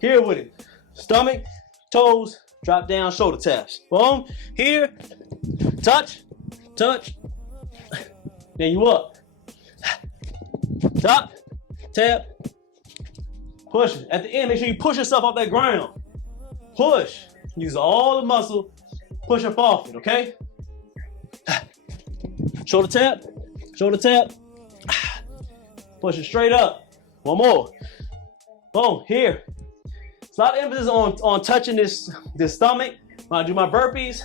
Here with it. Stomach, toes, drop down, shoulder taps. Boom. Here. Touch. Touch. Then you up. Top. Tap. Push it. At the end, make sure you push yourself off that ground. Push. Use all the muscle. Push up off it, okay? Shoulder tap. Shoulder tap. Push it straight up. One more. Boom. Here. It's a lot of emphasis on touching this stomach when I do my burpees.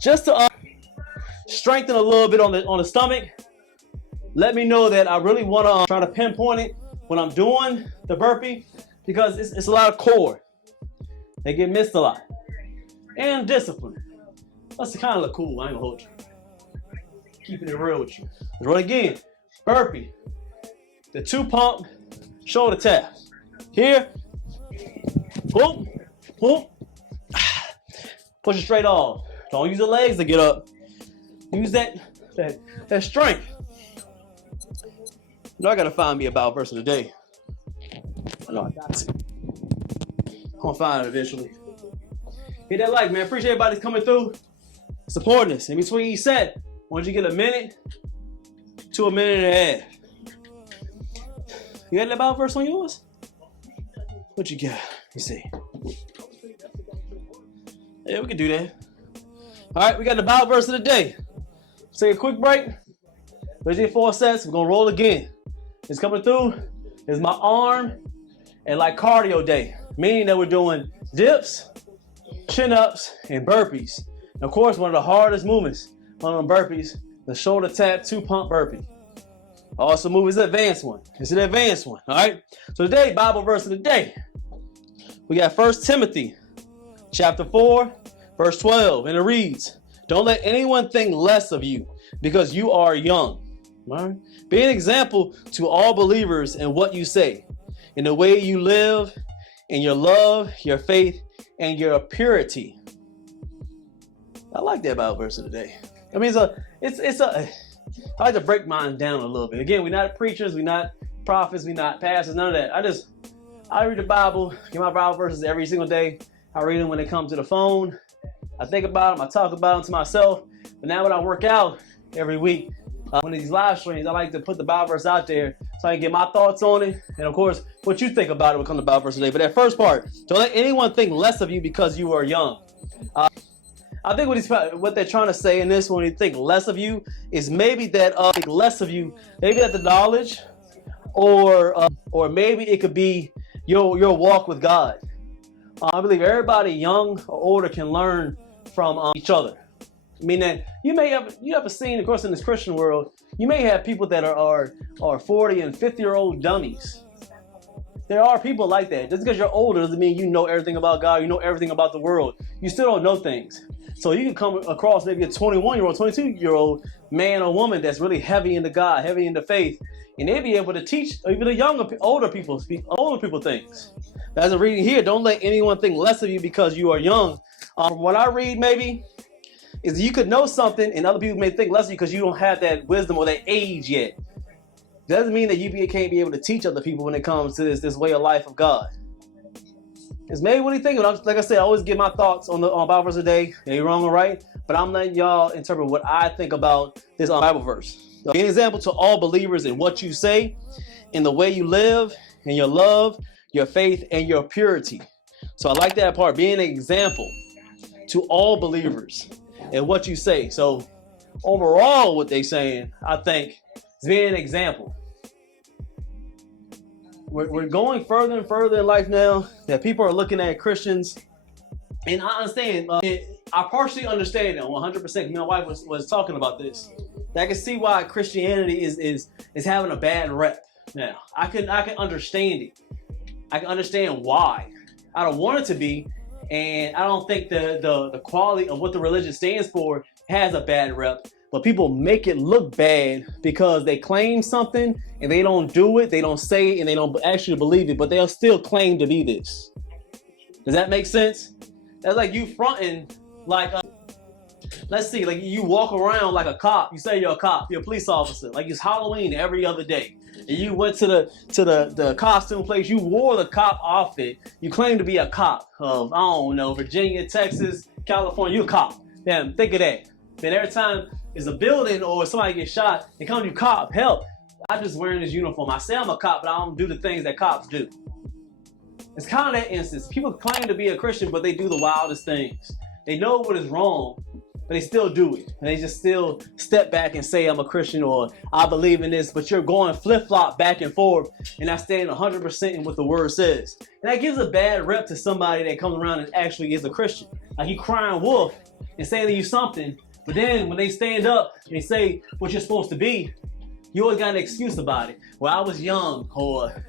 Just to strengthen a little bit on the stomach. Let me know that I really want to try to pinpoint it when I'm doing the burpee, because it's a lot of core. They get missed a lot. And discipline. That's kind of look cool. I ain't gonna hold you. Keeping it real with you. Let's run again. Burpee. The 2 pump shoulder taps. Here. Boom. Boom. Push it straight off. Don't use the legs to get up. Use that strength. You know I gotta find me a Bible verse of the day. I know I got to. I'm gonna find it eventually. Hit that like, man. Appreciate everybody coming through, supporting us. In between each set, why don't you get a minute to a minute and a half? You got that Bible verse on yours? What you got? Let me see. Yeah, we can do that. All right, we got the Bible verse of the day. Let's take a quick break. We did 4 sets. We're gonna roll again. It's coming through. It's my arm and like cardio day, meaning that we're doing dips, chin-ups, and burpees. And of course, one of the hardest movements on them burpees, the shoulder tap 2 pump burpee. Also move is an advanced one. It's an advanced one, all right? So today, Bible verse of the day, we got 1 Timothy chapter 4, verse 12, and it reads, "Don't let anyone think less of you because you are young." All right? Be an example to all believers in what you say, in the way you live, in your love, your faith, and your purity. I like that Bible verse of the day. I mean, I like to break mine down a little bit. Again, we're not preachers, we're not prophets, we're not pastors, none of that. I read the Bible, get my Bible verses every single day. I read them when they come to the phone. I think about them, I talk about them to myself. But now when I work out every week, one of these live streams, I like to put the Bible verse out there so I can get my thoughts on it. And of course, what you think about it will come to Bible verse today. But that first part, don't let anyone think less of you because you are young. I think what they're trying to say in this, when you think less of you, is maybe that think less of you, maybe that the knowledge, or maybe it could be your walk with God. I believe everybody, young or older, can learn from each other. I mean that you have seen, of course, in this Christian world, you may have people that are 40 and 50-year-old dummies. There are people like that. Just because you're older doesn't mean you know everything about God, you know everything about the world. You still don't know things. So you can come across maybe a 21-year-old, 22-year-old man or woman that's really heavy into God, heavy into faith, and they'll be able to teach even the older people things. As I'm reading here, don't let anyone think less of you because you are young. From what I read, maybe, is you could know something and other people may think less of you because you don't have that wisdom or that age yet. Doesn't mean that you can't be able to teach other people when it comes to this way of life of God. It's maybe what you think. Like I said, I always give my thoughts on Bible verse a day. You're wrong or right, but I'm letting y'all interpret what I think about this Bible verse. So, be an example to all believers in what you say, in the way you live, in your love, your faith, and your purity. So I like that part, being an example to all believers in what you say. So overall, what they're saying, I think, is being an example. We're going further and further in life now that people are looking at Christians, and I understand. I partially understand that 100%. My wife was talking about this. I can see why Christianity is having a bad rep now. I can understand it. I can understand why. I don't want it to be, and I don't think the quality of what the religion stands for has a bad rep. But people make it look bad because they claim something and they don't do it, they don't say it, and they don't actually believe it, but they'll still claim to be this. Does that make sense? That's like you fronting like let's see, like you walk around like a cop. You say you're a cop, you're a police officer. Like it's Halloween every other day. And you went to the costume place, you wore the cop outfit, you claim to be a cop of, I don't know, Virginia, Texas, California, you a cop. Damn, think of that. Then every time there's a building or somebody gets shot, they come to you, cop, help. I'm just wearing this uniform. I say I'm a cop, but I don't do the things that cops do. It's kind of that instance. People claim to be a Christian, but they do the wildest things. They know what is wrong, but they still do it. And they just still step back and say, I'm a Christian or I believe in this, but you're going flip-flop back and forth and not staying 100% in what the word says. And that gives a bad rep to somebody that comes around and actually is a Christian. Like he crying wolf and saying to you something, but then when they stand up and they say what you're supposed to be, you always got an excuse about it. Well, I was young, or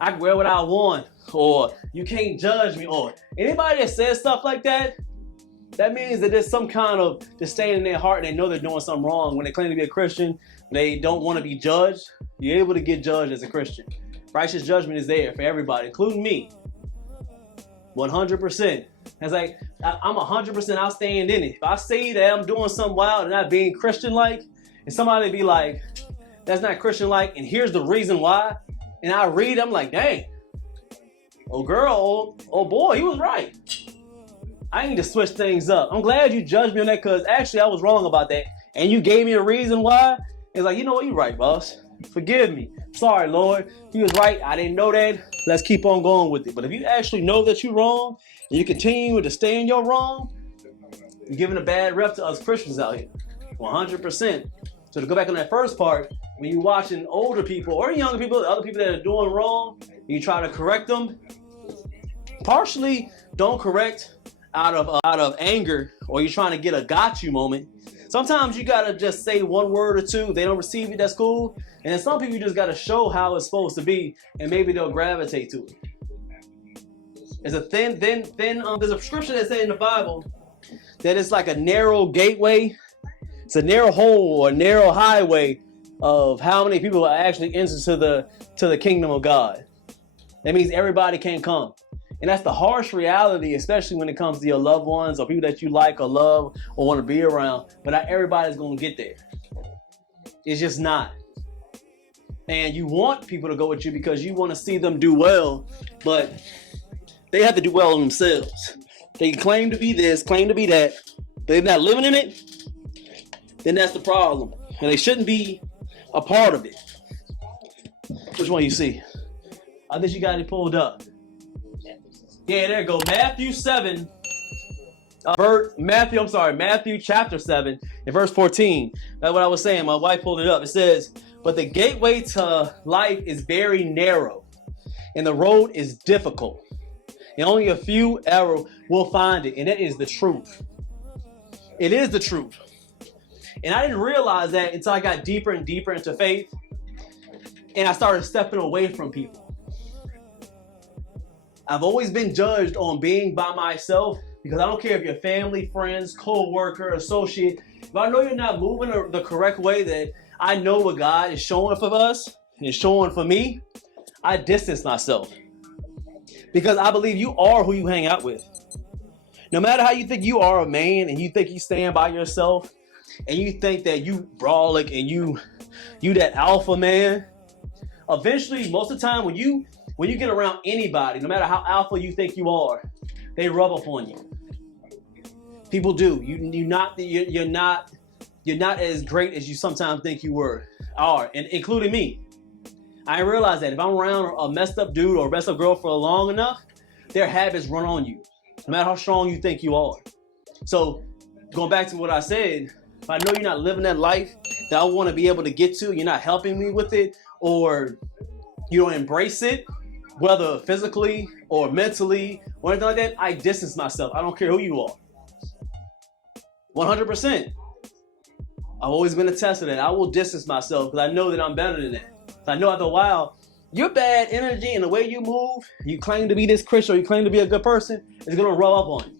I can wear what I want, or you can't judge me, or anybody that says stuff like that, that means that there's some kind of disdain in their heart and they know they're doing something wrong. When they claim to be a Christian, they don't want to be judged. You're able to get judged as a Christian. Righteous judgment is there for everybody, including me. 100%. It's like, I'm 100% I'll stand in it. If I say that I'm doing something wild and not being Christian-like, and somebody be like, that's not Christian-like, and here's the reason why, and I read, I'm like, dang, oh girl, oh boy, he was right. I need to switch things up. I'm glad you judged me on that because actually I was wrong about that. And you gave me a reason why. It's like, you know what, you're right, boss. Forgive me. Sorry, Lord. He was right. I didn't know that. Let's keep on going with it. But if you actually know that you're wrong and you continue to stay in your wrong, you're giving a bad rep to us Christians out here. 100%. So to go back on that first part, when you're watching older people or younger people, other people that are doing wrong, you try to correct them, partially don't correct out of anger, or you're trying to get a got you moment. Sometimes you gotta just say one word or two. They don't receive it, that's cool. And then some people you just gotta show how it's supposed to be, and maybe they'll gravitate to it. There's a there's a scripture that says in the Bible that it's like a narrow gateway. It's a narrow hole or a narrow highway of how many people actually enter to the kingdom of God. That means everybody can't come. And that's the harsh reality, especially when it comes to your loved ones or people that you like or love or want to be around. But not everybody's going to get there. It's just not. And you want people to go with you because you want to see them do well, but they have to do well themselves. They claim to be this, claim to be that, but they're not living in it, then that's the problem. And they shouldn't be a part of it. Which one you see? I think you got it pulled up. Yeah, there you go. Matthew chapter 7 and verse 14. That's what I was saying. My wife pulled it up. It says, but the gateway to life is very narrow and the road is difficult. And only a few ever will find it. And that is the truth. It is the truth. And I didn't realize that until I got deeper and deeper into faith. And I started stepping away from people. I've always been judged on being by myself because I don't care if you're family, friends, co-worker, associate. If I know you're not moving the correct way that I know what God is showing for us and showing for me, I distance myself. Because I believe you are who you hang out with. No matter how you think you are a man and you think you stand by yourself and you think that you brolic and you that alpha man, eventually, most of the time when you get around anybody, no matter how alpha you think you are, they rub up on you. People do. You're not as great as you sometimes think you are, and including me. I realize that if I'm around a messed up dude or a messed up girl for long enough, their habits run on you, no matter how strong you think you are. So going back to what I said, if I know you're not living that life that I want to be able to get to, you're not helping me with it, or you don't embrace it, whether physically or mentally or anything like that, I distance myself. I don't care who you are. 100%. I've always been a test of that. I will distance myself because I know that I'm better than that. I know after a while, your bad energy and the way you move, you claim to be this Christian or you claim to be a good person, is going to rub up on you.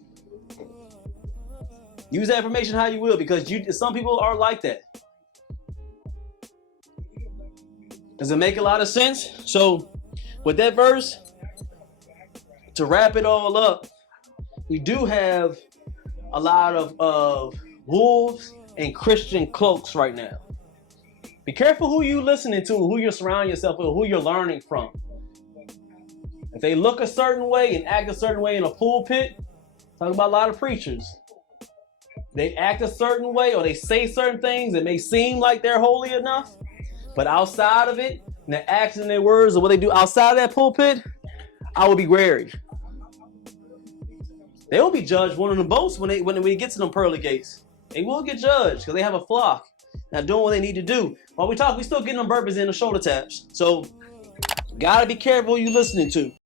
Use that information how you will, because some people are like that. Does it make a lot of sense? So with that verse, to wrap it all up, we do have a lot of wolves in Christian cloaks right now. Be careful who you listening to, who you're surrounding yourself with, who you're learning from. If they look a certain way and act a certain way in a pulpit, talk about a lot of preachers. They act a certain way or they say certain things that may seem like they're holy enough, but outside of it, and their actions and their words or what they do outside of that pulpit, I would be wary. They will be judged one of the most when we get to them pearly gates. They will get judged because they have a flock. Now doing what they need to do. While we talk, we still getting them burpees in the shoulder taps. So gotta be careful who you listening to.